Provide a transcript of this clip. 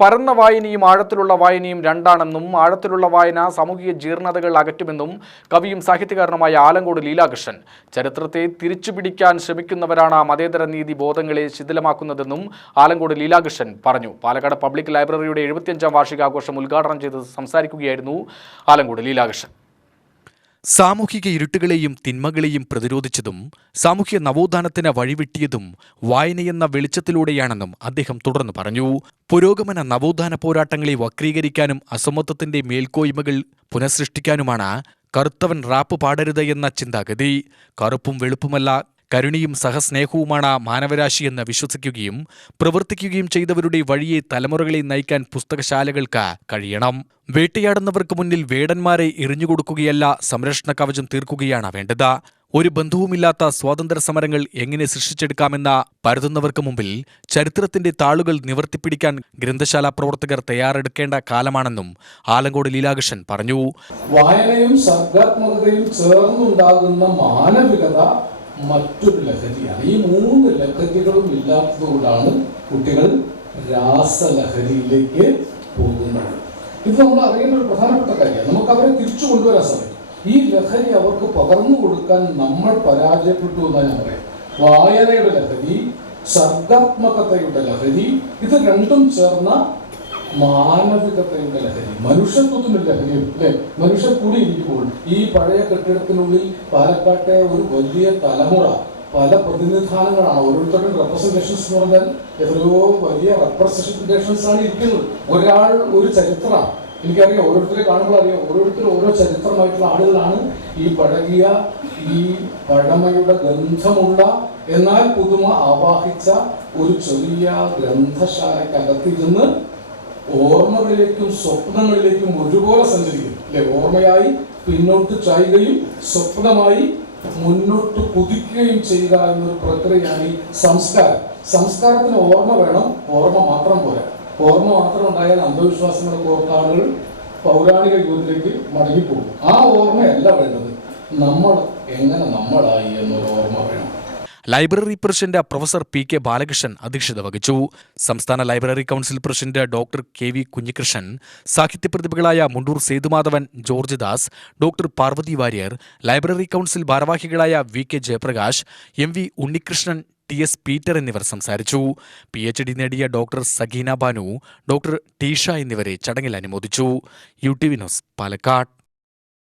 പരന്ന വായനയും ആഴത്തിലുള്ള വായനയും രണ്ടാണെന്നും ആഴത്തിലുള്ള വായന സാമൂഹിക ജീർണതകൾ അകറ്റുമെന്നും കവിയും സാഹിത്യകാരനുമായ ആലങ്കോട് ലീലാകൃഷ്ണൻ. ചരിത്രത്തെ തിരിച്ചുപിടിക്കാൻ ശ്രമിക്കുന്നവരാണ് മതേതര നീതി ബോധങ്ങളെ ശിഥിലമാക്കുന്നതെന്നും ആലങ്കോട് ലീലാകൃഷ്ണൻ പറഞ്ഞു. പാലക്കാട് പബ്ലിക് ലൈബ്രറിയുടെ 75ാം വാർഷികാഘോഷം ഉദ്ഘാടനം ചെയ്ത് സംസാരിക്കുകയായിരുന്നു ആലങ്കോട് ലീലാകൃഷ്ണൻ. സാമൂഹിക ഇരുട്ടുകളെയും തിന്മകളെയും പ്രതിരോധിച്ചതും സാമൂഹ്യ നവോത്ഥാനത്തിന് വഴിവെട്ടിയതും വായനയെന്ന വെളിച്ചത്തിലൂടെയാണെന്നും അദ്ദേഹം തുടർന്ന് പറഞ്ഞു. പുരോഗമന നവോത്ഥാന പോരാട്ടങ്ങളെ വക്രീകരിക്കാനും അസമത്വത്തിന്റെ മേൽക്കോയ്മകൾ പുനഃസൃഷ്ടിക്കാനുമാണ് കറുത്തവൻ റാപ്പ് പാടരുത് എന്ന ചിന്താഗതി. കറുപ്പും വെളുപ്പുമല്ല, കരുണയും സഹസ്നേഹവുമാണ് മാനവരാശിയെന്ന് വിശ്വസിക്കുകയും പ്രവർത്തിക്കുകയും ചെയ്തവരുടെ വഴിയെ തലമുറകളെ നയിക്കാൻ പുസ്തകശാലകൾക്ക് കഴിയണം. വേട്ടയാടുന്നവർക്ക് മുന്നിൽ വേടന്മാരെ എറിഞ്ഞുകൊടുക്കുകയല്ല, സംരക്ഷണ കവചം തീർക്കുകയാണ് വേണ്ടത്. ഒരു ബന്ധവുമില്ലാത്ത സ്വാതന്ത്ര്യ സമരങ്ങൾ എങ്ങനെ സൃഷ്ടിച്ചെടുക്കാമെന്ന പരതുന്നവർക്ക് മുമ്പിൽ ചരിത്രത്തിന്റെ താളുകൾ നിവർത്തിപ്പിടിക്കാൻ ഗ്രന്ഥശാല പ്രവർത്തകർ തയ്യാറെടുക്കേണ്ട കാലമാണെന്നും ആലങ്കോട് ലീലാകൃഷ്ണൻ പറഞ്ഞു. വായനയും സർഗാത്മകതയും ചേർന്നുണ്ടാകുന്ന മാനവികത മറ്റൊരു ലഹരിയാണ്. ഈ മൂന്ന് ലഹരികളും ഇല്ലാത്തതുകൊണ്ടാണ് കുട്ടികൾ രാസലഹരിയിലേക്ക് പോകുന്നത്. ഇത് നമ്മൾ അറിയേണ്ട ഒരു പ്രധാനപ്പെട്ട കാര്യമാണ്. നമുക്ക് അവരെ തിരിച്ചു കൊണ്ടുവരാൻ സാധിക്കും. ഈ ലഹരി അവർക്ക് പകർന്നു കൊടുക്കാൻ നമ്മൾ പരാജയപ്പെട്ടു എന്നാണ് ഞാൻ പറയാം. വായനയുടെ ലഹരി, സർഗാത്മകതയുടെ ലഹരി, ഇത് രണ്ടും ചേർന്ന മാനവികതയുടെ ലഹരി, മനുഷ്യത്വത്തിന്റെ ലഹരി അല്ലെ, മനുഷ്യർ കൂടി ഇരിക്കുമ്പോൾ ഈ പഴയ കെട്ടിടത്തിനുള്ളിൽ പാലക്കാട്ടെ ഒരു വലിയ തലമുറ, പല പ്രതിനിധാനങ്ങളാണ്. ഓരോരുത്തരുടെയും റെപ്രസെന്റേഷൻസ് എന്ന് പറഞ്ഞാൽ എത്രയോ വലിയ റെപ്രസെന്റേഷൻസ് ആണ് ഇരിക്കുന്നത്. ഒരാൾ ഒരു ചരിത്രമാണ്. എനിക്കറിയാം, ഓരോരുത്തരെ കാണുമ്പോൾ അറിയാം, ഓരോരുത്തരും ഓരോ ചരിത്രമായിട്ടുള്ള ആളുകളാണ്. ഈ പഴകിയ, ഈ പഴമയുടെ ഗന്ധമുള്ള എന്നാൽ പുതുമ ആവാഹിച്ച ഒരു ചെറിയ ഗ്രന്ഥശാലക്കകത്തിരുന്ന് ഓർമ്മകളിലേക്കും സ്വപ്നങ്ങളിലേക്കും ഒരുപോലെ സഞ്ചരിക്കും അല്ലെ. ഓർമ്മയായി പിന്നോട്ട് ചായുകയും സ്വപ്നമായി മുന്നോട്ട് കുതിക്കുകയും ചെയ്യുക എന്നൊരു പ്രക്രിയയാണ് ഈ സംസ്കാരം. സംസ്കാരത്തിന് ഓർമ്മ വേണം, ഓർമ്മ മാത്രം പോരാ. ഓർമ്മ മാത്രം ഉണ്ടായാൽ അന്ധവിശ്വാസങ്ങളെ ഓർത്ത ആളുകൾ പൗരാണിക യുഗത്തിലേക്ക് മടങ്ങിപ്പോകും. ആ ഓർമ്മയല്ല വേണ്ടത്, നമ്മൾ എങ്ങനെ നമ്മളായി എന്നൊരു ഓർമ്മ വേണം. Library president professor P K. Balakrishnan അധ്യക്ഷത വഹിച്ചു. സംസ്ഥാന library council president doctor K V. Kunhikrishnan, സാഹിത്യപ്രതിഭകളായ Mundoor Sethumadhavan, George Das, doctor Parvathy Warrier, library council ഭാരവാഹികളായ V K. Jayaprakash, M V. Unnikrishnan, T S. Peter എന്നിവർ സംസാരിച്ചു. PhD നേടിയ ഡോക്ടർ സഗീന ബാനു, ഡോക്ടർ ടീഷ എന്നിവരെ ചടങ്ങിൽ അനുമോദിച്ചു. UTV news, Palakkad.